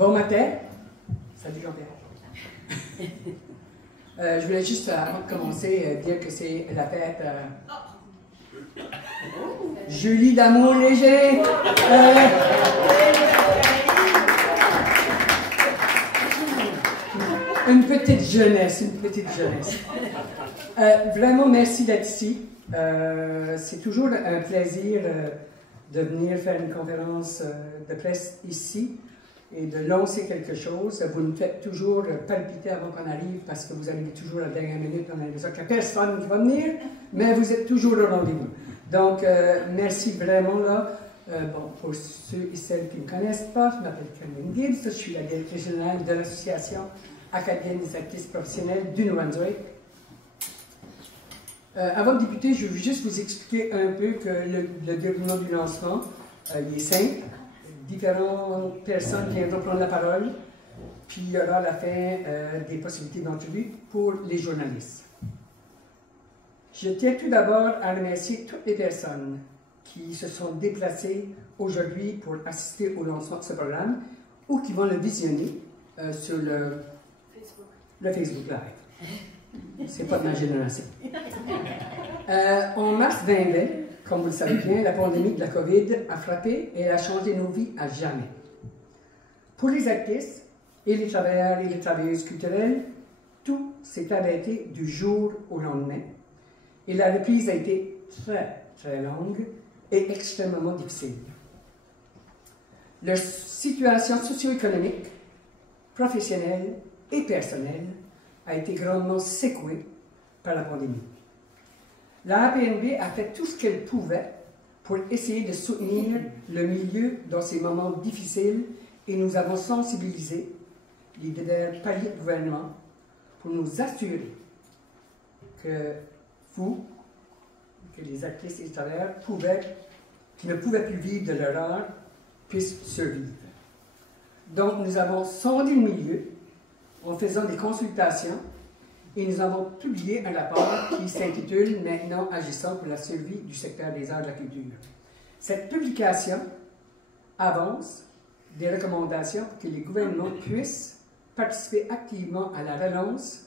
Bon matin. Salut Jean-Pierre. Je voulais juste, avant de commencer, dire que c'est la fête Julie d'amour léger. Une petite jeunesse, une petite jeunesse. Vraiment, merci d'être ici. C'est toujours un plaisir de venir faire une conférence de presse ici et de lancer quelque chose. Vous nous faites toujours palpiter avant qu'on arrive parce que vous arrivez toujours à la dernière minute. On a l'impression qu'il n'y a personne qui va venir, mais vous êtes toujours au rendez-vous. Donc, merci vraiment là. Bon, pour ceux et celles qui ne me connaissent pas, je m'appelle Caroline Gibbs, je suis la directrice générale de l'Association acadienne des artistes professionnels du Nouveau-Brunswick. Avant de débuter, je veux juste vous expliquer un peu que le déroulement du lancement, il est simple. Différentes personnes viendront prendre la parole, puis il y aura à la fin des possibilités d'entrevue pour les journalistes. Je tiens tout d'abord à remercier toutes les personnes qui se sont déplacées aujourd'hui pour assister au lancement de ce programme ou qui vont le visionner sur le Facebook Live. C'est pas de ma génération. En mars 2020, comme vous le savez bien, la pandémie de la COVID a frappé et a changé nos vies à jamais. Pour les artistes et les travailleurs et les travailleuses culturelles, tout s'est arrêté du jour au lendemain et la reprise a été très, très longue et extrêmement difficile. Leur situation socio-économique, professionnelle et personnelle a été grandement secouée par la pandémie. La APNB a fait tout ce qu'elle pouvait pour essayer de soutenir le milieu dans ces moments difficiles et nous avons sensibilisé les divers paliers de gouvernement pour nous assurer que vous, que les artistes et les travailleurs qui ne pouvaient plus vivre de leur art puissent survivre. Donc nous avons sondé le milieu en faisant des consultations et nous avons publié un rapport qui s'intitule « Maintenant agissant pour la survie du secteur des arts et de la culture ». Cette publication avance des recommandations pour que les gouvernements puissent participer activement à la relance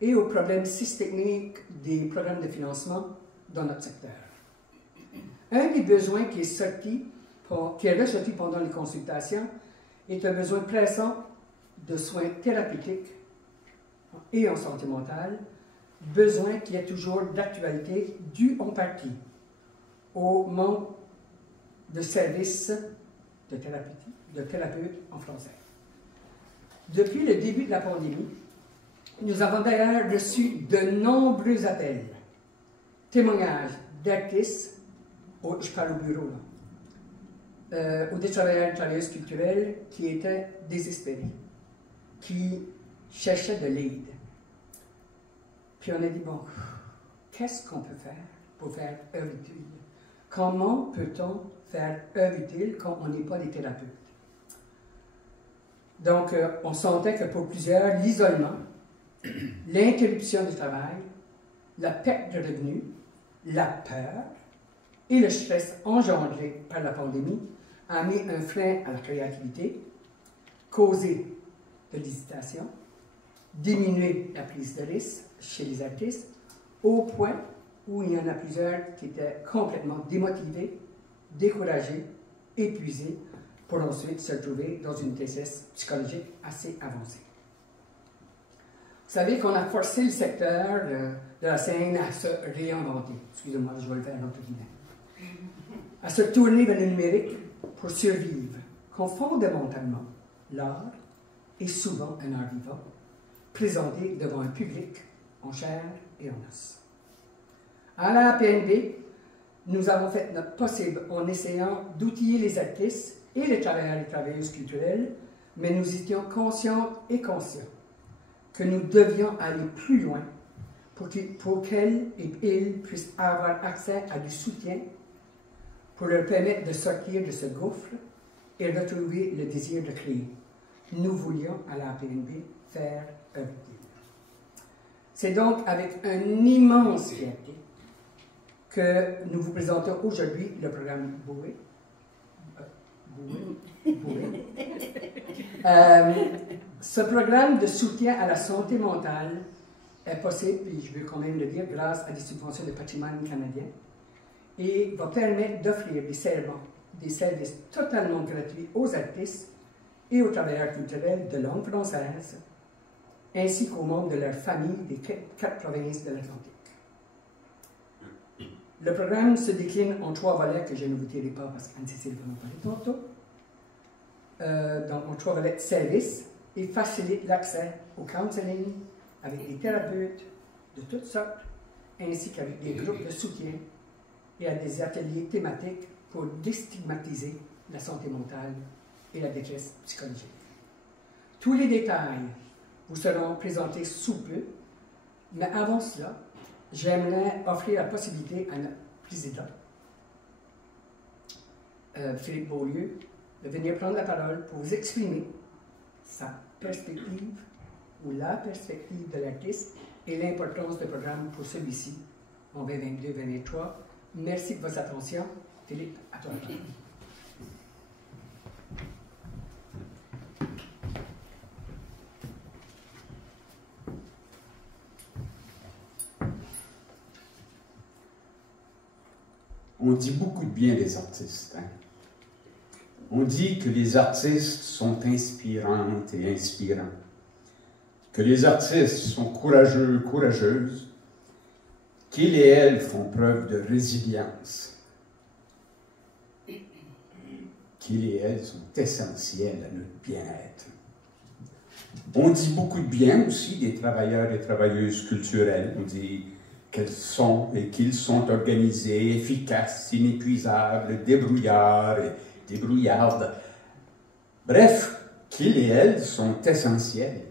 et aux problèmes systémiques des programmes de financement dans notre secteur. Un des besoins qui est ressorti pendant les consultations est un besoin pressant de soins thérapeutiques et en santé mentale, besoin qui est toujours d'actualité dû en partie au manque de services de thérapeutes en français. Depuis le début de la pandémie, nous avons d'ailleurs reçu de nombreux appels, témoignages d'artistes, je parle au bureau là, ou des travailleurs et travailleuses culturelles qui étaient désespérés, qui cherchaient de l'aide. Puis on a dit, bon, qu'est-ce qu'on peut faire pour faire œuvre utile? Comment peut-on faire œuvre utile quand on n'est pas des thérapeutes? Donc, on sentait que pour plusieurs, l'isolement, l'interruption du travail, la perte de revenus, la peur et le stress engendré par la pandémie a mis un frein à la créativité, causé de l'hésitation, diminuer la prise de risque chez les artistes, au point où il y en a plusieurs qui étaient complètement démotivés, découragés, épuisés, pour ensuite se retrouver dans une détresse psychologique assez avancée. Vous savez qu'on a forcé le secteur de la scène à se réinventer. Excusez-moi, je vais le faire entre guillemets. À se tourner vers le numérique pour survivre, quand fondamentalement, l'art est souvent un art vivant, présenté devant un public en chair et en os. À la APNB, nous avons fait notre possible en essayant d'outiller les artistes et les travailleurs et travailleuses culturelles, mais nous étions conscientes et conscients que nous devions aller plus loin pour qu'elles et ils puissent avoir accès à du soutien pour leur permettre de sortir de ce gouffre et retrouver le désir de créer. Nous voulions, à la APNB, faire œuvre utile. C'est donc avec une immense fierté que nous vous présentons aujourd'hui le programme Boué, Ce programme de soutien à la santé mentale est possible, puis je veux quand même le dire, grâce à des subventions de patrimoine canadien, et va permettre d'offrir des services totalement gratuits aux artistes et aux travailleurs culturels de langue française, ainsi qu'aux membres de leur famille des 4 provinces de l'Atlantique. Le programme se décline en 3 volets que je ne vous dirai pas parce qu'Anne-Cécile va en parler tantôt. Donc, en 3 volets de services et facilite l'accès au counseling avec des thérapeutes de toutes sortes, ainsi qu'avec des groupes de soutien et à des ateliers thématiques pour déstigmatiser la santé mentale et la détresse psychologique. Tous les détails vous seront présentés sous peu, mais avant cela, j'aimerais offrir la possibilité à notre président, Philippe Beaulieu, de venir prendre la parole pour vous exprimer sa perspective ou la perspective de l'artiste et l'importance du programme pour celui-ci en 2022-2023. Merci de votre attention. Philippe, à toi. On dit beaucoup de bien des artistes. Hein? On dit que les artistes sont inspirantes et inspirants, que les artistes sont courageux, courageuses, qu'ils et elles font preuve de résilience, qu'ils et elles sont essentiels à notre bien-être. On dit beaucoup de bien aussi des travailleurs et travailleuses culturelles. On dit qu'elles sont et qu'ils sont organisés, efficaces, inépuisables, débrouillards et débrouillardes. Bref, qu'ils et elles sont essentiels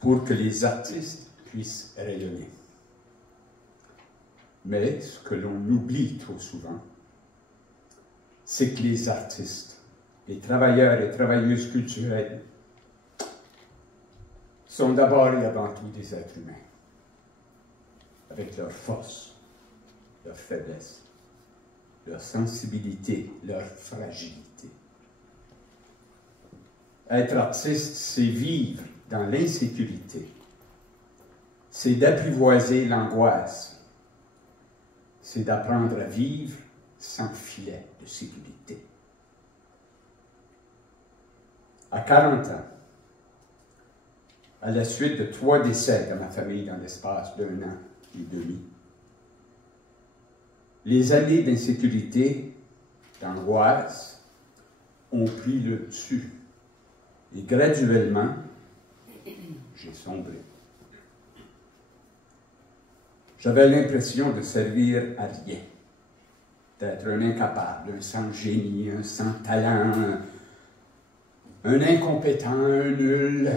pour que les artistes puissent rayonner. Mais ce que l'on oublie trop souvent, c'est que les artistes, les travailleurs et travailleuses culturelles sont d'abord et avant tout des êtres humains, avec leurs forces, leurs faiblesses, leur sensibilité, leur fragilité. Être artiste, c'est vivre dans l'insécurité, c'est d'apprivoiser l'angoisse, c'est d'apprendre à vivre sans filet de sécurité. À 40 ans, à la suite de 3 décès de ma famille dans l'espace d'1 an et demi, les années d'insécurité, d'angoisse, ont pris le dessus. Et graduellement, j'ai sombré. J'avais l'impression de servir à rien, d'être un incapable, un sans génie, un sans talent, un incompétent, un nul.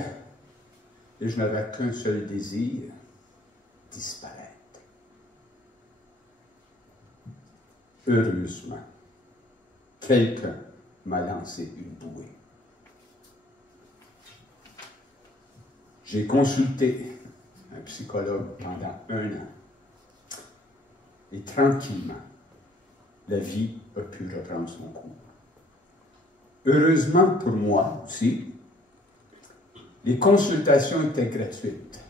Et je n'avais qu'un seul désir, disparaître. Heureusement, quelqu'un m'a lancé une bouée. J'ai consulté un psychologue pendant 1 an. Et tranquillement, la vie a pu reprendre son cours. Heureusement pour moi aussi, les consultations étaient gratuites.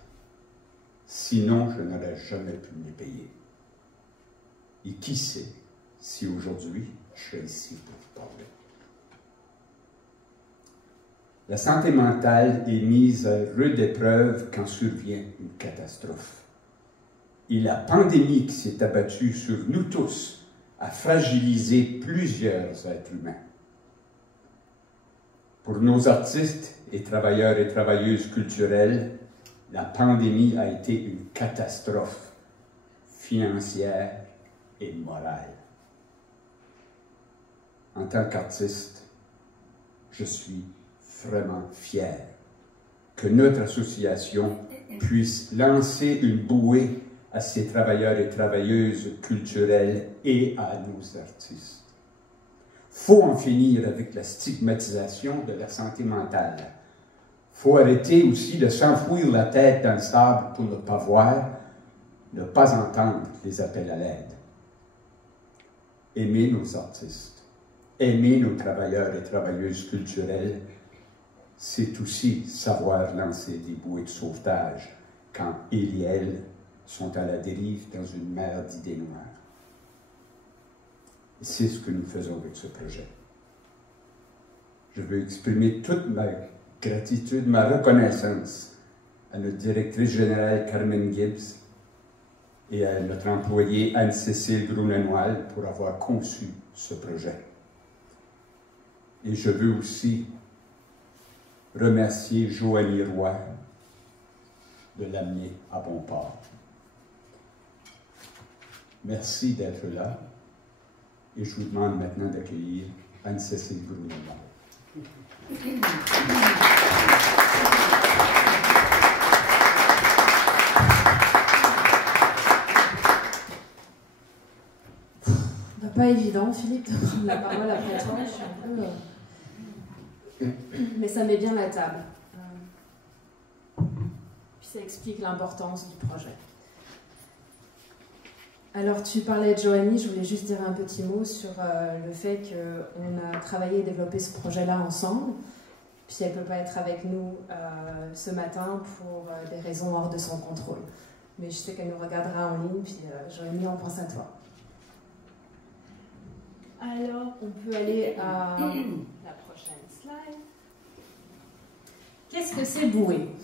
Sinon, je n'aurais jamais pu me les payer. Et qui sait si aujourd'hui, je suis ici pour vous parler. La santé mentale est mise à rude épreuve quand survient une catastrophe. Et la pandémie qui s'est abattue sur nous tous a fragilisé plusieurs êtres humains. Pour nos artistes et travailleurs et travailleuses culturelles, la pandémie a été une catastrophe financière et morale. En tant qu'artiste, je suis vraiment fier que notre association puisse lancer une bouée à ces travailleurs et travailleuses culturelles et à nos artistes. Faut en finir avec la stigmatisation de la santé mentale. Faut arrêter aussi de s'enfouir la tête dans le sable pour ne pas voir, ne pas entendre les appels à l'aide. Aimer nos artistes, aimer nos travailleurs et travailleuses culturelles, c'est aussi savoir lancer des bouées de sauvetage quand il et elle sont à la dérive dans une mer d'idées noires. Et c'est ce que nous faisons avec ce projet. Je veux exprimer toute ma gratitude, ma reconnaissance à notre directrice générale Carmen Gibbs et à notre employée Anne-Cécile Grunenwald pour avoir conçu ce projet. Et je veux aussi remercier Joanie Roy de l'amener à bon port. Merci d'être là et je vous demande maintenant d'accueillir Anne-Cécile Grunenwald. Pas évident, Philippe, de prendre la parole après toi. Je suis un peu... Mais ça met bien la table. Puis ça explique l'importance du projet. Alors, tu parlais de Joanie, je voulais juste dire un petit mot sur le fait qu'on a travaillé et développé ce projet-là ensemble. Puis elle ne peut pas être avec nous ce matin pour des raisons hors de son contrôle. Mais je sais qu'elle nous regardera en ligne, puis Joanie, on pense à toi. Alors, on peut aller à la prochaine slide. Qu'est-ce que c'est bouée ?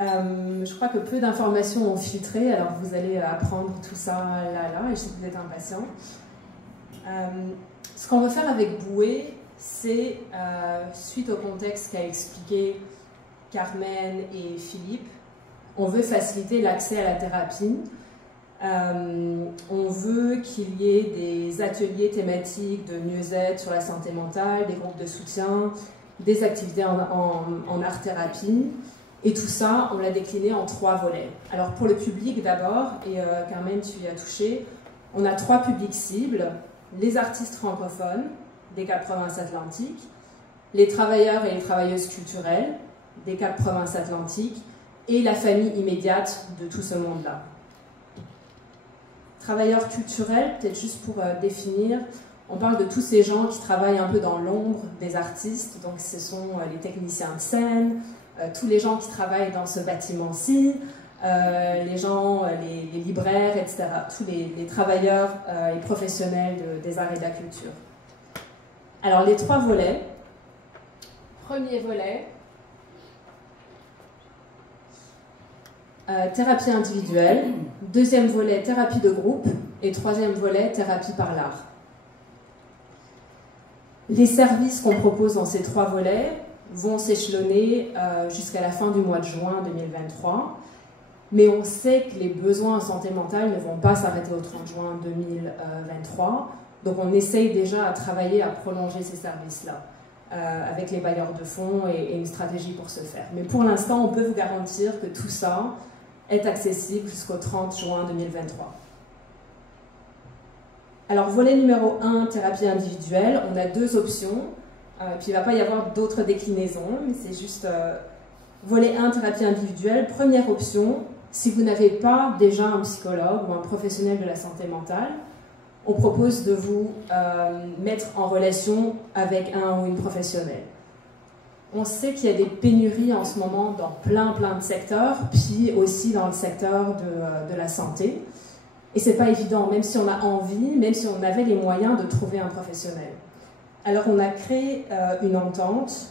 Je crois que peu d'informations ont filtré, alors vous allez apprendre tout ça là, et je sais que vous êtes impatients. Ce qu'on veut faire avec bouée, c'est, suite au contexte qu'a expliqué Carmen et Philippe, on veut faciliter l'accès à la thérapie. On veut qu'il y ait des ateliers thématiques de mieux-être sur la santé mentale, des groupes de soutien, des activités en art-thérapie. Et tout ça, on l'a décliné en 3 volets. Alors pour le public d'abord, et Carmen, tu y as touché, on a 3 publics cibles, les artistes francophones des 4 provinces atlantiques, les travailleurs et les travailleuses culturelles des 4 provinces atlantiques, et la famille immédiate de tout ce monde-là. Travailleurs culturels, peut-être juste pour définir, on parle de tous ces gens qui travaillent un peu dans l'ombre des artistes, donc ce sont les techniciens de scène, tous les gens qui travaillent dans ce bâtiment-ci, les gens, les libraires, etc., tous les travailleurs et professionnels des arts et de la culture. Alors les 3 volets. Premier volet, thérapie individuelle, deuxième volet, thérapie de groupe, et troisième volet, thérapie par l'art. Les services qu'on propose dans ces 3 volets vont s'échelonner jusqu'à la fin du mois de juin 2023, mais on sait que les besoins en santé mentale ne vont pas s'arrêter au 30 juin 2023, donc on essaye déjà à travailler à prolonger ces services-là, avec les bailleurs de fonds et une stratégie pour ce faire. Mais pour l'instant, on peut vous garantir que tout ça est accessible jusqu'au 30 juin 2023. Alors, volet numéro 1, thérapie individuelle, on a 2 options, puis il ne va pas y avoir d'autres déclinaisons, mais c'est juste volet 1, thérapie individuelle. Première option, si vous n'avez pas déjà un psychologue ou un professionnel de la santé mentale, on propose de vous mettre en relation avec un ou une professionnelle. On sait qu'il y a des pénuries en ce moment dans plein de secteurs, puis aussi dans le secteur de la santé. Et c'est pas évident, même si on a envie, même si on avait les moyens de trouver un professionnel. Alors on a créé une entente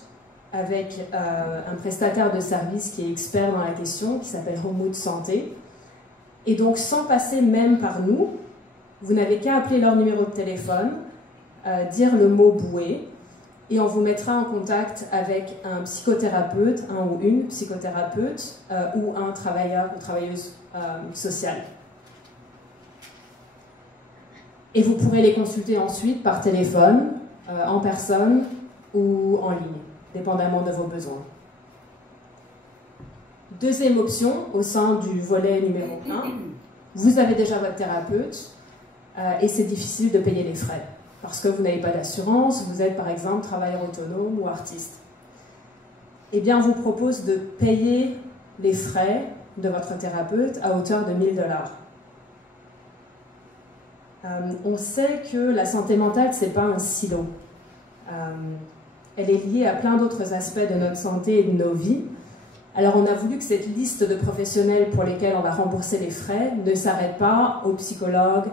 avec un prestataire de service qui est expert dans la question, qui s'appelle Homewood Santé. Et donc sans passer même par nous, vous n'avez qu'à appeler leur numéro de téléphone, dire le mot bouée, et on vous mettra en contact avec un psychothérapeute, un ou une psychothérapeute, ou un travailleur ou travailleuse sociale. Et vous pourrez les consulter ensuite par téléphone, en personne ou en ligne, dépendamment de vos besoins. Deuxième option, au sein du volet numéro 1, vous avez déjà votre thérapeute et c'est difficile de payer les frais parce que vous n'avez pas d'assurance, vous êtes par exemple travailleur autonome ou artiste. Eh bien, on vous propose de payer les frais de votre thérapeute à hauteur de 1 000 $. On sait que la santé mentale, ce n'est pas un silo. elle est liée à plein d'autres aspects de notre santé et de nos vies. Alors on a voulu que cette liste de professionnels pour lesquels on va rembourser les frais ne s'arrête pas aux psychologues,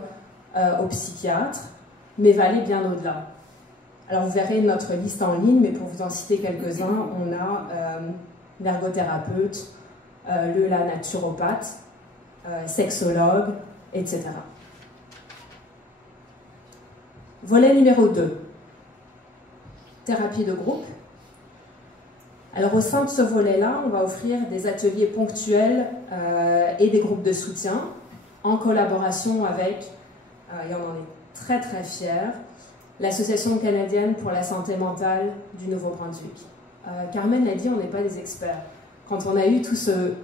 aux psychiatres, mais va aller bien au-delà. Alors vous verrez notre liste en ligne, mais pour vous en citer quelques-uns, on a l'ergothérapeute, la naturopathe, sexologue, etc. Volet numéro 2, thérapie de groupe. Alors au sein de ce volet-là, on va offrir des ateliers ponctuels et des groupes de soutien en collaboration avec, et on en est très très fiers, l'Association canadienne pour la santé mentale du Nouveau-Brunswick. Carmen l'a dit, on n'est pas des experts. Quand on a eu tout ce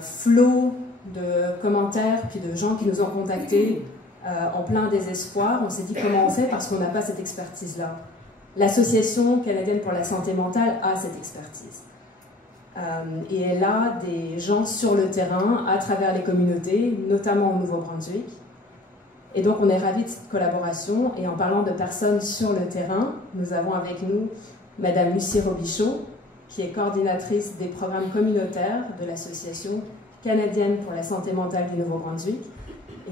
flot de commentaires puis de gens qui nous ont contactés en plein désespoir, on s'est dit comment on fait parce qu'on n'a pas cette expertise-là. L'Association canadienne pour la santé mentale a cette expertise. Et elle a des gens sur le terrain, à travers les communautés, notamment au Nouveau-Brunswick. Et donc on est ravis de cette collaboration. Et en parlant de personnes sur le terrain, nous avons avec nous Madame Lucie Robichaud, qui est coordinatrice des programmes communautaires de l'Association canadienne pour la santé mentale du Nouveau-Brunswick.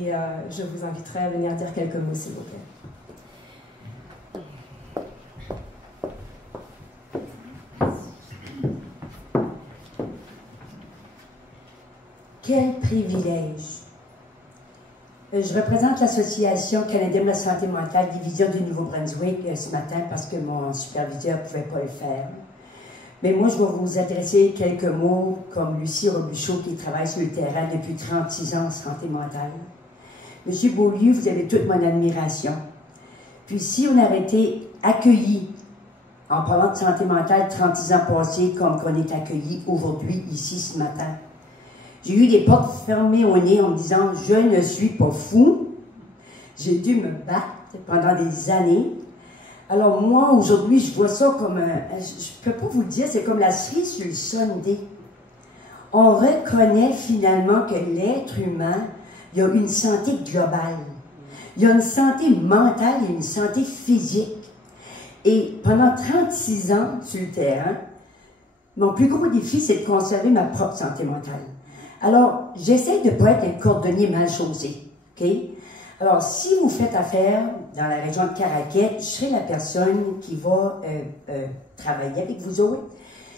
Et je vous inviterai à venir dire quelques mots, s'il vous plaît. Quel privilège! Je représente l'Association canadienne de la santé mentale, division du Nouveau-Brunswick, ce matin parce que mon superviseur ne pouvait pas le faire. Mais moi, je vais vous adresser quelques mots comme Lucie Robichaud qui travaille sur le terrain depuis 36 ans en santé mentale. Monsieur Beaulieu, vous avez toute mon admiration. Puis si on avait été accueillis en parlant de santé mentale 36 ans passés comme qu'on est accueillis aujourd'hui ici ce matin, j'ai eu des portes fermées au nez en me disant « Je ne suis pas fou ». J'ai dû me battre pendant des années. Alors moi, aujourd'hui, je vois ça comme un... Je ne peux pas vous le dire, c'est comme la cerise sur le Sunday. On reconnaît finalement que l'être humain, il y a une santé globale. Il y a une santé mentale et une santé physique. Et pendant 36 ans sur le terrain, mon plus gros défi, c'est de conserver ma propre santé mentale. Alors, j'essaie de ne pas être un cordonnier mal chaussé, OK? Alors, si vous faites affaire dans la région de Caraquet, je serai la personne qui va travailler avec vous autres.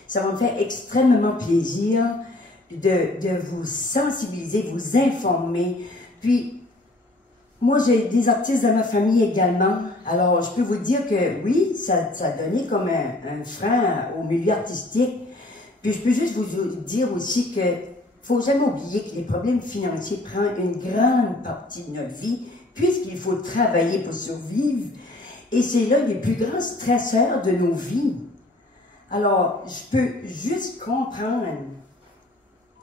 Ça va me faire extrêmement plaisir de vous sensibiliser, vous informer. Puis, moi, j'ai des artistes dans ma famille également. Alors, je peux vous dire que oui, ça a donné comme un frein au milieu artistique. Puis, je peux juste vous dire aussi que il ne faut jamais oublier que les problèmes financiers prennent une grande partie de notre vie, puisqu'il faut travailler pour survivre. Et c'est l'un des plus grands stresseurs de nos vies. Alors, je peux juste comprendre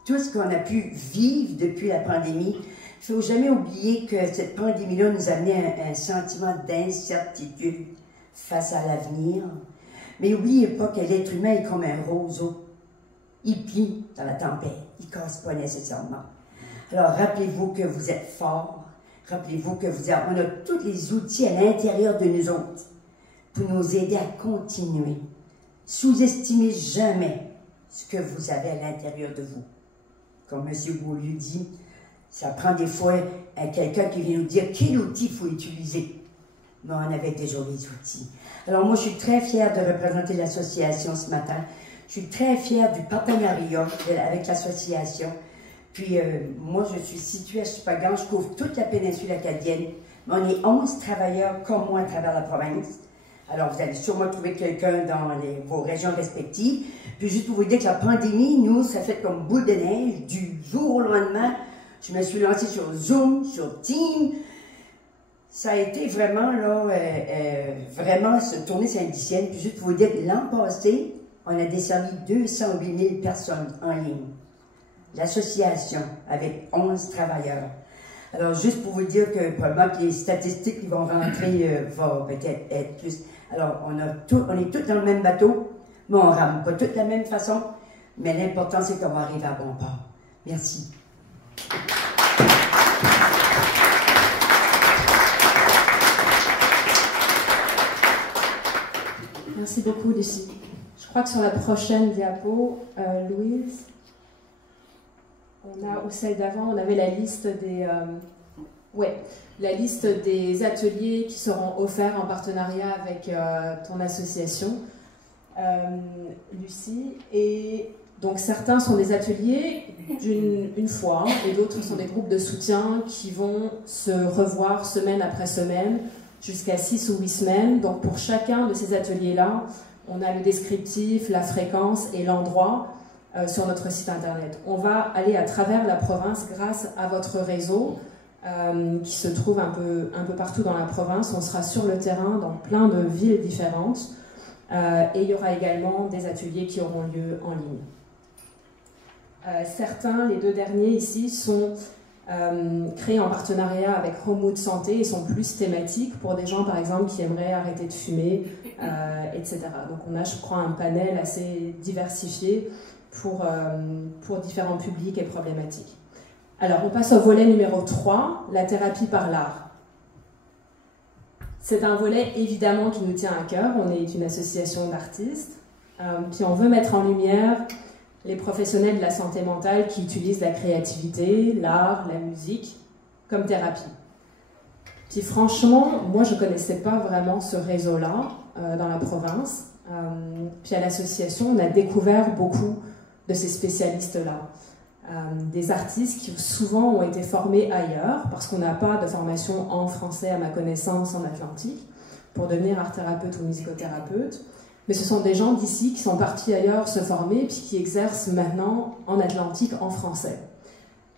tout ce qu'on a pu vivre depuis la pandémie. Il ne faut jamais oublier que cette pandémie-là nous a amené un sentiment d'incertitude face à l'avenir. Mais n'oubliez pas que l'être humain est comme un roseau. Il plie dans la tempête, il ne casse pas nécessairement. Alors, rappelez-vous que vous êtes fort, rappelez-vous que on a tous les outils à l'intérieur de nous autres pour nous aider à continuer. Sous-estimez jamais ce que vous avez à l'intérieur de vous. Comme M. Beaulieu dit, ça prend des fois quelqu'un qui vient nous dire quel outil il faut utiliser. Mais on avait déjà les outils. Alors moi, je suis très fière de représenter l'association ce matin. Je suis très fière du partenariat avec l'association. Puis, moi, je suis située à Chupagan, je couvre toute la péninsule acadienne. Mais on est 11 travailleurs comme moi à travers la province. Alors, vous allez sûrement trouver quelqu'un dans vos régions respectives. Puis, juste pour vous dire que la pandémie, nous, ça fait comme boule de neige. Du jour au lendemain, je me suis lancée sur Zoom, sur Teams. Ça a été vraiment, là, vraiment cette tournée saint-dicienne. Puis, juste pour vous dire que l'an passé, on a desservi 208 000 personnes en ligne. L'association, avec 11 travailleurs. Alors, juste pour vous dire que probablement que les statistiques qui vont rentrer vont peut-être être plus... Alors, on est tous dans le même bateau, mais on ne rame pas tous de la même façon. Mais l'important, c'est qu'on va arriver à bon port. Merci. Merci beaucoup, Lucie. Je crois que sur la prochaine diapo, Louise, ou celle d'avant, on avait la liste la liste des ateliers qui seront offerts en partenariat avec ton association, Lucie. Et donc certains sont des ateliers d'une fois et d'autres sont des groupes de soutien qui vont se revoir semaine après semaine jusqu'à 6 ou 8 semaines. Donc pour chacun de ces ateliers-là, on a le descriptif, la fréquence et l'endroit sur notre site internet. On va aller à travers la province grâce à votre réseau qui se trouve un peu partout dans la province. On sera sur le terrain dans plein de villes différentes et il y aura également des ateliers qui auront lieu en ligne. Certains, les 2 derniers ici, sont créés en partenariat avec Homewood Santé et sont plus thématiques pour des gens par exemple qui aimeraient arrêter de fumer, etc. Donc on a, je crois, un panel assez diversifié pour différents publics et problématiques. Alors on passe au volet numéro 3, la thérapie par l'art. C'est un volet évidemment qui nous tient à cœur, on est une association d'artistes, puis on veut mettre en lumière les professionnels de la santé mentale qui utilisent la créativité, l'art, la musique comme thérapie. Puis franchement, moi je ne connaissais pas vraiment ce réseau-là dans la province. Puis à l'association, on a découvert beaucoup de ces spécialistes-là. Des artistes qui souvent ont été formés ailleurs, parce qu'on n'a pas de formation en français à ma connaissance en Atlantique, pour devenir art-thérapeute ou musicothérapeute. Mais ce sont des gens d'ici qui sont partis ailleurs se former, puis qui exercent maintenant en Atlantique en français.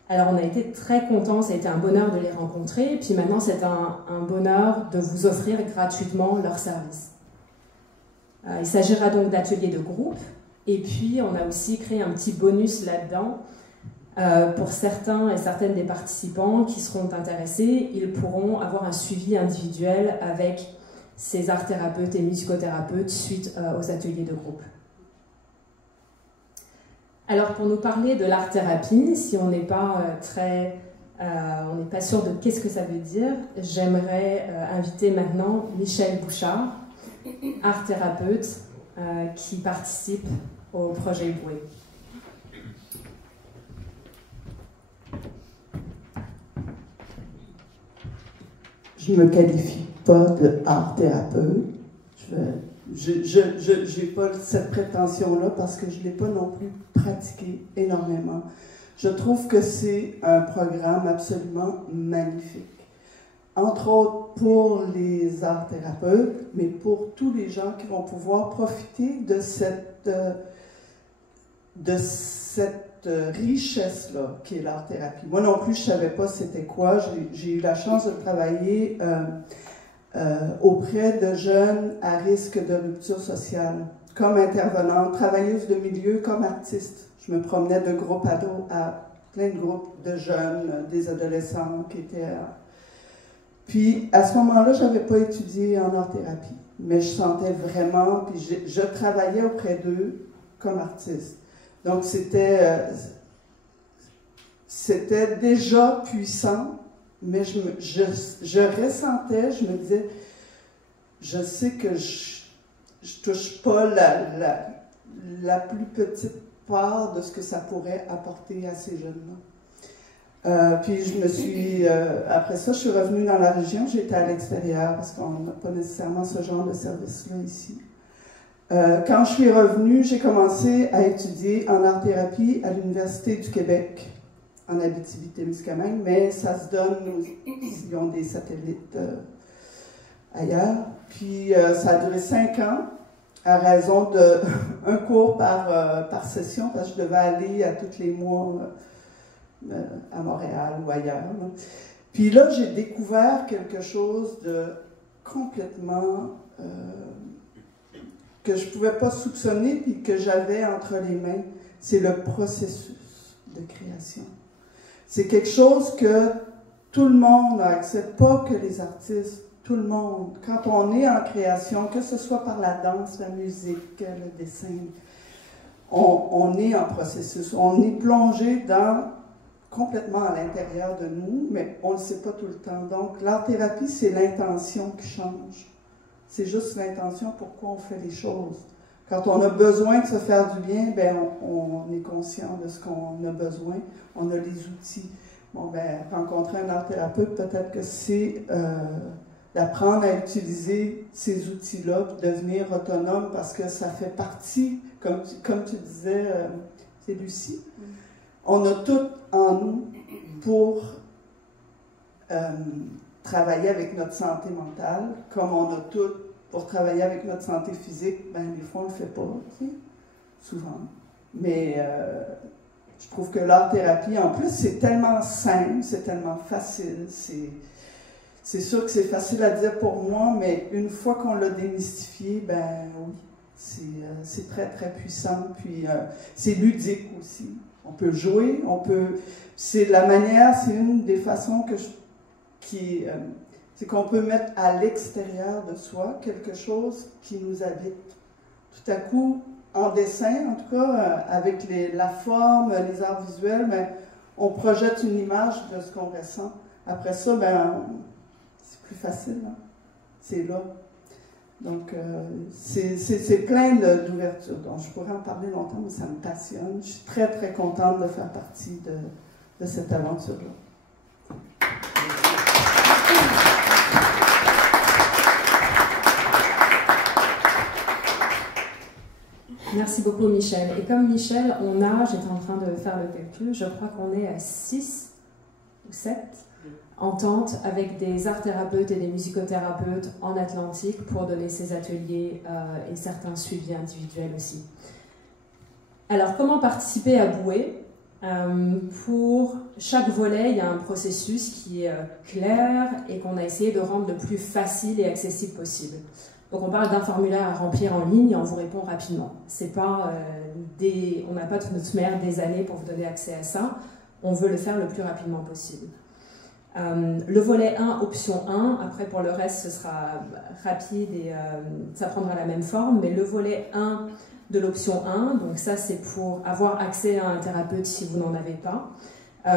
Alors on a été très contents, ça a été un bonheur de les rencontrer, puis maintenant c'est un bonheur de vous offrir gratuitement leurs services. Il s'agira donc d'ateliers de groupe, et puis on a aussi créé un petit bonus là-dedans. Pour certains et certaines des participants qui seront intéressés, ils pourront avoir un suivi individuel avec ces art-thérapeutes et musicothérapeutes suite aux ateliers de groupe. Alors pour nous parler de l'art-thérapie, si on n'est pas on n'est pas sûr de qu'est-ce que ça veut dire, j'aimerais inviter maintenant Michel Bouchard, art-thérapeute qui participe au projet Boué. Je ne me qualifie pas de art-thérapeute. Je n'ai pas cette prétention-là parce que je ne l'ai pas non plus pratiqué énormément. Je trouve que c'est un programme absolument magnifique. Entre autres pour les art-thérapeutes, mais pour tous les gens qui vont pouvoir profiter de cette richesse-là qui est l'art-thérapie. Moi non plus, je ne savais pas c'était quoi. J'ai eu la chance de travailler auprès de jeunes à risque de rupture sociale, comme intervenante, travailleuse de milieu, comme artiste. Je me promenais de groupe à plein de groupes de jeunes, des adolescents qui étaient... Puis, à ce moment-là, je n'avais pas étudié en art-thérapie, mais je sentais vraiment... Puis je travaillais auprès d'eux comme artiste. Donc, c'était déjà puissant, mais je ressentais, je me disais, je sais que je touche pas la plus petite part de ce que ça pourrait apporter à ces jeunes-là. Puis je me suis, après ça, je suis revenue dans la région, j'étais à l'extérieur parce qu'on n'a pas nécessairement ce genre de service-là ici. Quand je suis revenue, j'ai commencé à étudier en art-thérapie à l'Université du Québec, en Abitibi-Témiscamingue, mais ça se donne, ils ont des satellites ailleurs. Puis ça a duré 5 ans, à raison d'un cours par session, parce que je devais aller à tous les mois à Montréal ou ailleurs. Là. Puis là, j'ai découvert quelque chose de complètement... que je ne pouvais pas soupçonner puis que j'avais entre les mains, c'est le processus de création. C'est quelque chose que tout le monde n'a accès, pas que les artistes, tout le monde. Quand on est en création, que ce soit par la danse, la musique, le dessin, on est en processus. On est plongé complètement à l'intérieur de nous, mais on ne le sait pas tout le temps. Donc, l'art-thérapie, c'est l'intention qui change. C'est juste l'intention, pourquoi on fait les choses. Quand on a besoin de se faire du bien, ben on est conscient de ce qu'on a besoin, on a les outils. Bon, ben, rencontrer un art thérapeute, peut-être que c'est d'apprendre à utiliser ces outils-là, puis devenir autonome, parce que ça fait partie, comme tu disais, c'est Lucie, on a tout en nous pour travailler avec notre santé mentale, comme on a tout pour travailler avec notre santé physique. Ben, des fois, on ne le fait pas, tu sais, souvent. Mais je trouve que l'art-thérapie, en plus, c'est tellement simple, c'est tellement facile. C'est sûr que c'est facile à dire pour moi, mais une fois qu'on l'a démystifié, ben oui, c'est très, très puissant. Puis c'est ludique aussi. On peut jouer, on peut... C'est la manière, c'est une des façons c'est qu'on peut mettre à l'extérieur de soi quelque chose qui nous habite. Tout à coup, en dessin, en tout cas, avec la forme, les arts visuels, ben, on projette une image de ce qu'on ressent. Après ça, ben, c'est plus facile. Hein? C'est là. Donc, c'est plein d'ouverture. Donc, je pourrais en parler longtemps, mais ça me passionne. Je suis très, très contente de faire partie de cette aventure-là. Merci beaucoup, Michel. Et comme Michel, j'étais en train de faire le calcul, je crois qu'on est à 6 ou 7 ententes avec des art thérapeutes et des musicothérapeutes en Atlantique pour donner ces ateliers et certains suivis individuels aussi. Alors, comment participer à Bouée? Pour chaque volet, il y a un processus qui est clair et qu'on a essayé de rendre le plus facile et accessible possible. Donc on parle d'un formulaire à remplir en ligne et on vous répond rapidement. C'est pas on n'a pas de toute manière des années pour vous donner accès à ça. On veut le faire le plus rapidement possible. Le volet 1, option 1, après pour le reste ce sera rapide et ça prendra la même forme, mais le volet 1 de l'option 1, donc ça c'est pour avoir accès à un thérapeute si vous n'en avez pas.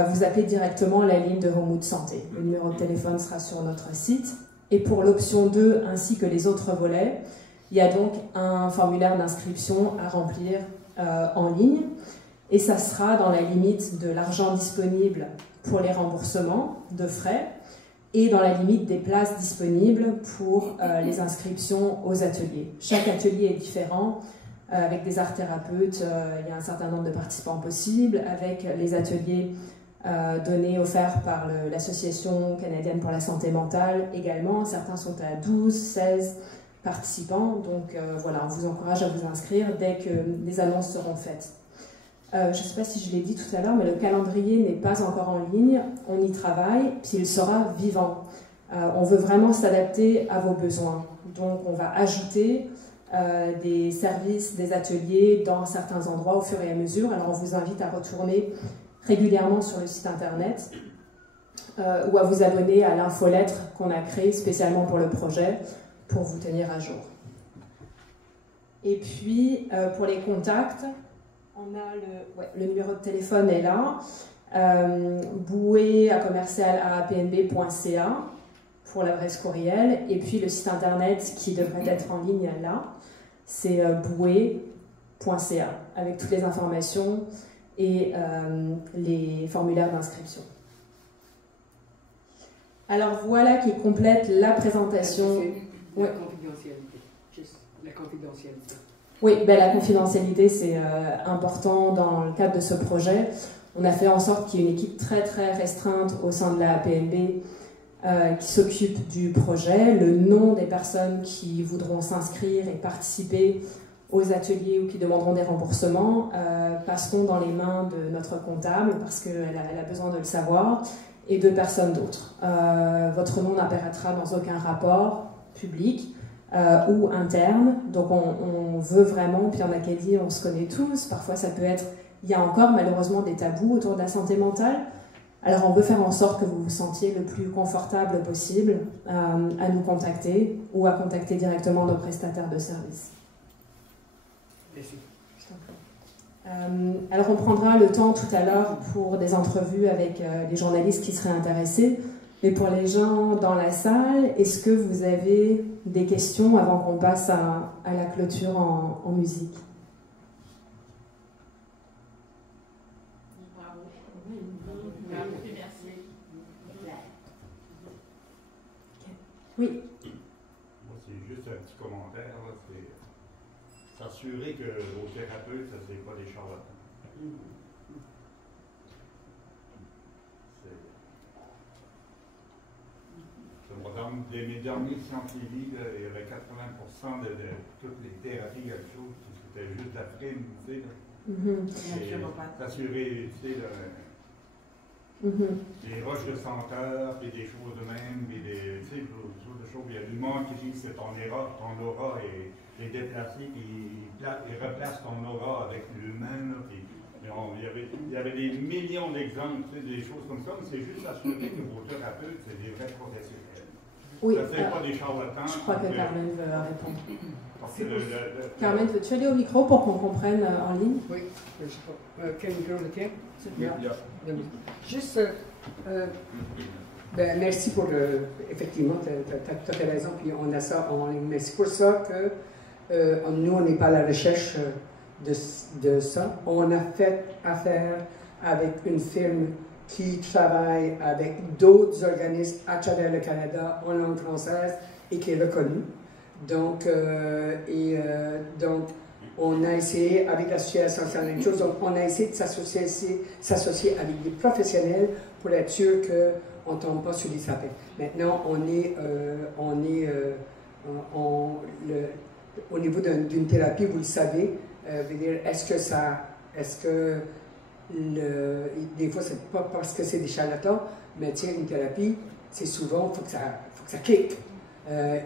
Vous appelez directement la ligne de Remoute Santé. Le numéro de téléphone sera sur notre site. Et pour l'option 2 ainsi que les autres volets, il y a donc un formulaire d'inscription à remplir en ligne. Et ça sera dans la limite de l'argent disponible pour les remboursements de frais et dans la limite des places disponibles pour les inscriptions aux ateliers. Chaque atelier est différent. Avec des art thérapeutes, il y a un certain nombre de participants possibles. Avec les ateliers offerts par l'Association canadienne pour la santé mentale également, certains sont à 12, 16 participants. Donc voilà, on vous encourage à vous inscrire dès que les annonces seront faites. Je ne sais pas si je l'ai dit tout à l'heure, mais le calendrier n'est pas encore en ligne. On y travaille, puis il sera vivant. On veut vraiment s'adapter à vos besoins. Donc on va ajouter des services, des ateliers dans certains endroits au fur et à mesure. Alors on vous invite à retourner régulièrement sur le site internet ou à vous abonner à l'infolettre qu'on a créée spécialement pour le projet pour vous tenir à jour. Et puis pour les contacts, on a le numéro de téléphone est là, bouée@apnb.ca pour l'adresse courriel, et puis le site internet qui devrait être en ligne là, c'est bouée.ca avec toutes les informations et les formulaires d'inscription. Alors voilà qui complète la présentation. La confidentialité. Juste la confidentialité. Oui, ben la confidentialité c'est important dans le cadre de ce projet. On a fait en sorte qu'il y ait une équipe très très restreinte au sein de la APNB qui s'occupe du projet. Le nom des personnes qui voudront s'inscrire et participer aux ateliers ou qui demanderont des remboursements passeront dans les mains de notre comptable parce qu'elle a besoin de le savoir et de personne d'autre. Votre nom n'apparaîtra dans aucun rapport public ou interne, donc on veut vraiment, puis on a qu'à dire, on se connaît tous, parfois ça peut être, il y a encore malheureusement des tabous autour de la santé mentale, alors on veut faire en sorte que vous vous sentiez le plus confortable possible à nous contacter ou à contacter directement nos prestataires de services. Merci. Alors on prendra le temps tout à l'heure pour des entrevues avec les journalistes qui seraient intéressés, mais pour les gens dans la salle, est-ce que vous avez des questions avant qu'on passe à la clôture en musique. Oui. Moi, c'est juste un petit commentaire. C'est s'assurer que vos thérapeutes, ce n'est pas des charlatans. Dans mes derniers scientifiques, il y avait 80% de toutes les thérapies, quelque chose, c'était juste la frime, tu sais. S'assurer, tu sais, des roches de senteur, puis des choses de même, puis des, tu sais, toutes de choses. Il y a du monde qui dit que c'est ton aura est déplacée, puis il replace ton aura avec l'humain, puis il y avait des millions d'exemples, tu sais, des choses comme ça, mais c'est juste assurer que vos thérapeutes, c'est des vrais professionnels. Oui, ça fait pas des charlatans. Je crois que Carmen veut répondre. Carmen, veux-tu aller au micro pour qu'on comprenne en ligne? Oui, je ne sais pas. Quel micro le tien? Juste, merci pour effectivement, tu as raison, puis on a ça en ligne. Mais c'est pour ça que nous, on n'est pas à la recherche de ça. On a fait affaire avec une firme qui travaille avec d'autres organismes à travers le Canada en langue française et qui est reconnue. Donc, on a essayé, avec l'association, c'est la même chose, donc on a essayé de s'associer avec des professionnels pour être sûr qu'on ne tombe pas sur les sapins. Maintenant, au niveau d'une thérapie, vous le savez, est-ce que des fois, c'est pas parce que c'est des charlatans, mais tiens, une thérapie, c'est souvent, il faut que ça clique.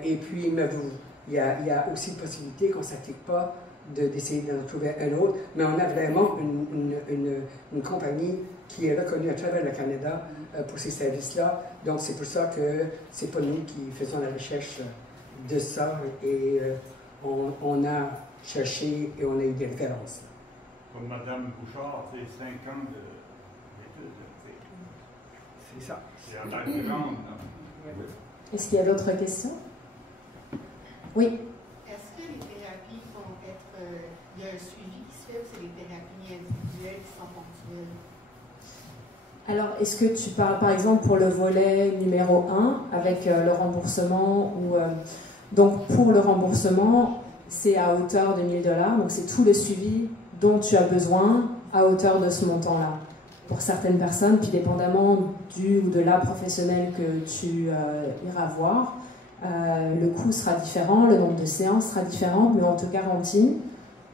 Et puis, il y a aussi une possibilité qu'on ne s'applique pas d'essayer d'en trouver un autre, mais on a vraiment une compagnie qui est reconnue à travers le Canada pour ces services-là. Donc, c'est pour ça que c'est pas nous qui faisons la recherche de ça et on a cherché et on a eu des références. Comme Mme Bouchard, c'est 5 ans d'études. C'est ça. C'est en background. Est-ce qu'il y a d'autres questions? Oui. Est-ce que les thérapies vont être... il y a un suivi qui se fait ou c'est des thérapies individuelles qui sont ponctuelles? Alors, est-ce que tu parles, par exemple, pour le volet numéro 1, avec le remboursement ou, donc, pour le remboursement, c'est à hauteur de 1 000 $, donc c'est tout le suivi dont tu as besoin à hauteur de ce montant-là. Pour certaines personnes, puis dépendamment du ou de la professionnelle que tu iras voir, le coût sera différent, le nombre de séances sera différent, mais on te garantit,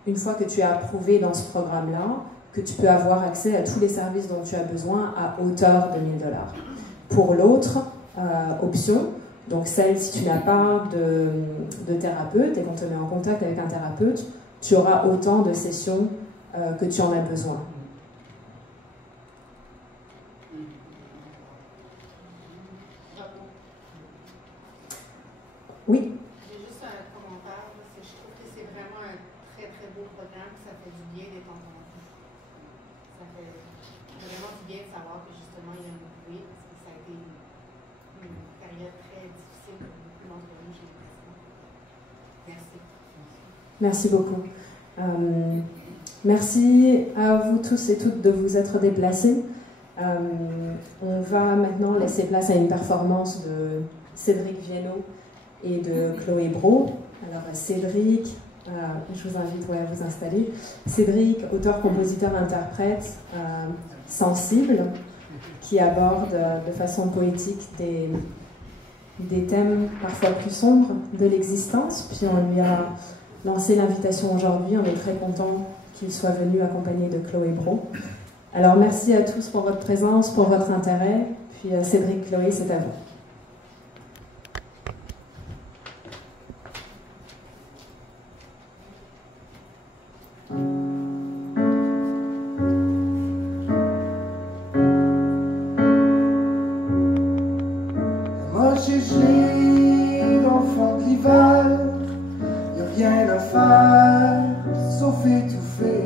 une fois que tu es approuvé dans ce programme-là, que tu peux avoir accès à tous les services dont tu as besoin à hauteur de 1 000 $. Pour l'autre option, donc celle si tu n'as pas de thérapeute et qu'on te met en contact avec un thérapeute, tu auras autant de sessions que tu en as besoin. Oui. J'ai juste un commentaire. Je trouve que c'est vraiment un très très beau programme. Ça fait du bien d'être entendu. Ça fait vraiment du bien de savoir que justement il y a une bouée parce que ça a été une période très difficile pour beaucoup d'entre nous, j'ai l'impression. Merci. Merci beaucoup. Merci à vous tous et toutes de vous être déplacés. On va maintenant laisser place à une performance de Cédric Viennot et de Chloé Brault. Alors Cédric, je vous invite à vous installer. Cédric, auteur, compositeur, interprète, sensible, qui aborde de façon poétique des thèmes parfois plus sombres de l'existence. Puis on lui a lancé l'invitation aujourd'hui. On est très content qu'il soit venu accompagné de Chloé Brault. Alors merci à tous pour votre présence, pour votre intérêt. Puis Cédric, Chloé, c'est à vous. J'ai gelé dans le fond de l'hiver, y'a rien à faire, sauf étouffer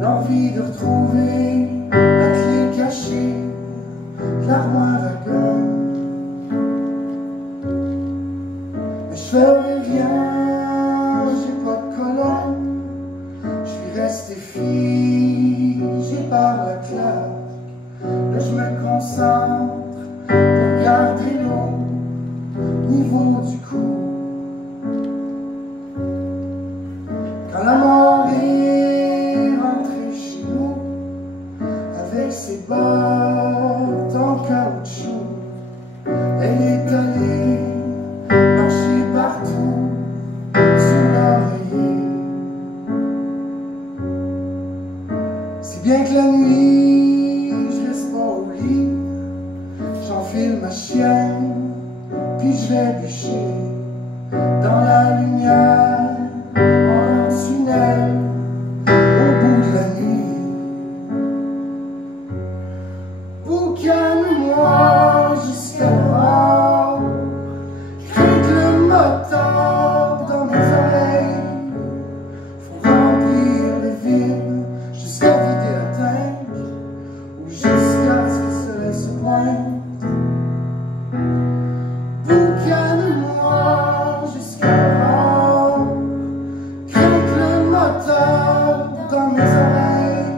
l'envie de retrouver la clé cachée de l'armoire à gomme. Mais resté figé par la claque. Là je me concentre pour garder l'eau au niveau du cou. Quand la mort est rentrée chez nous avec ses bottes en caoutchouc, elle est allée marcher partout sous l'oreiller. Si bien que la nuit je reste pas au lit, j'enfile ma chienne puis je vais bûcher dans la lumière en tunnel au bout de la nuit. Boucane-moi jusqu'à l'aurore, craque le moteur dans mes oreilles. Faut remplir le vide jusqu'à vider la tank ou jusqu'à ce que le soleil se pointe. Boucane-moi jusqu'à l'aurore, craque le moteur dans mes oreilles.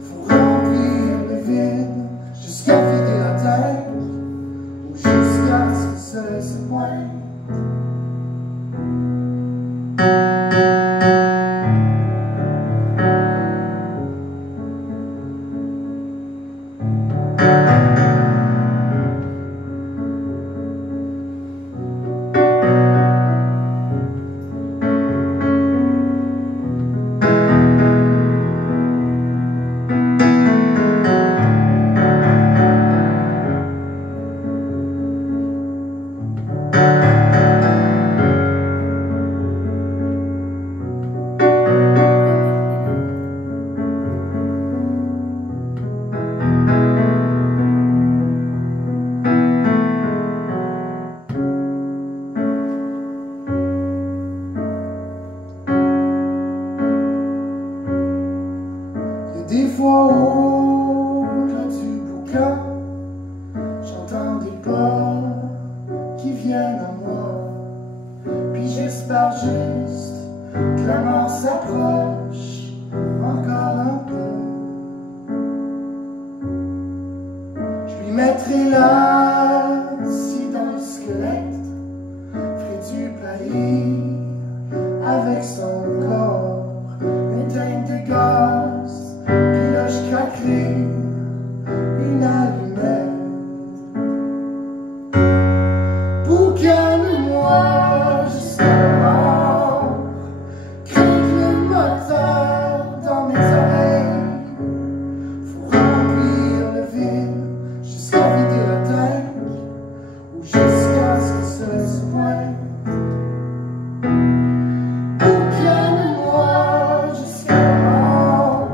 Faut remplir le vide jusqu'à vider la tête ou jusqu'à ce que le soleil se pointe. Des fois au-delà du boucan, j'entends des pas qui viennent à moi. Puis j'espère juste que la mort s'approche encore un peu. Je lui mettrai là, si dans le squelette, ferai du paillis avec son corps, une teinte de gaz. Puis là je craquerai une allumette. Boucane-moi jusqu'à l'aurore, craque le moteur dans mes oreilles. Faut remplir le vide jusqu'à vider la tank ou jusqu'à ce que le soleil se pointe. Boucane-moi jusqu'à l'aurore,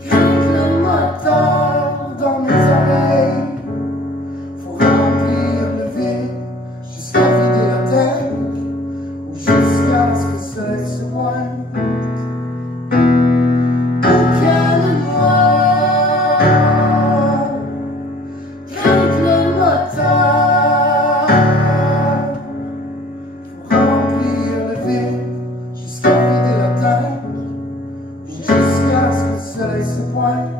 craque le moteur dans mes oreilles. Faut remplir le vide jusqu'à vider la tank ou jusqu'à ce que le soleil se pointe. Boucane-moi, craque le moteur. Faut remplir le vide jusqu'à vider la tank ou jusqu'à ce que le soleil se pointe.